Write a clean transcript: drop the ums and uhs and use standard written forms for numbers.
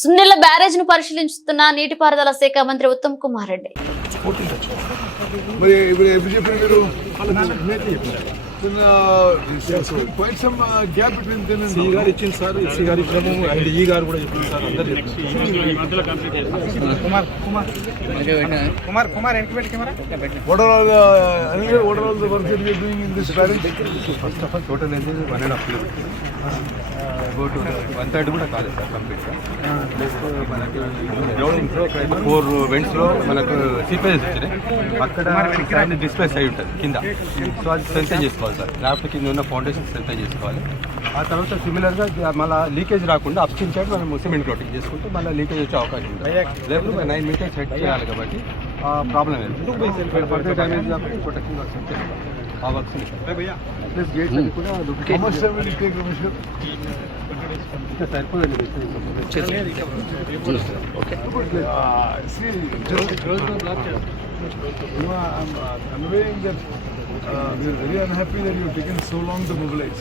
సున్నెల barrage ను పరిశీలించుతున్న నీటిపారుదల శాఖ మంత్రి Uttam Kumar Reddy. quite some gap between them and C గారు ఇచ్చింది సార్, ఎస్సీ గారు ఇచ్చినాము, అండ్ ఈ గారు కూడా ఇచ్చింది సార్. అందరూ what are all the work that you are doing in this barrage? First of all total అయితే 1.5 కిలోమీటర్, అబౌట్ 1/3 కూడా కాలేదు సార్ కంప్లీట్గా. ప్లస్ మనకి గ్రౌండింగ్స్లో 4 వెంట్స్లో మనకు సీపేజెస్ వచ్చినాయి. అక్కడ సైడ్ డిస్ప్లేస్ అయి ఉంటుంది కింద, సో అది స్ట్రెంథెన్ చేసుకోవాలి సార్. క్రాఫ్ట్ కింద ఉన్న ఫౌండేషన్ స్ట్రెంథెన్ చేసుకోవాలి. ఆ తర్వాత సిమిలర్గా మళ్ళీ లీకేజ్ రాకుండా అప్స్ట్రీమ్ సైడ్ మనం సిమెంట్ కోటింగ్ చేసుకుంటే మళ్ళీ లీకేజ్ వచ్చే అవకాశం ఉంటుంది. లేకపోతే 9 మీటర్స్ సెట్ చేయాలి కాబట్టి ప్రాబ్లం ఏంటి ఫర్దర్ డ్యామేజ్ కాబట్టి ప్రొటెక్షన్ వర్క్స్ ఆ వర్క్స్ ప్లస్ గేట్స్ అన్ని కూడా How much time will it take, Rameshwar? ఇంకా సరిపోదండి. See, I'm knowing that we are very unhappy that you've taken so long to mobilize.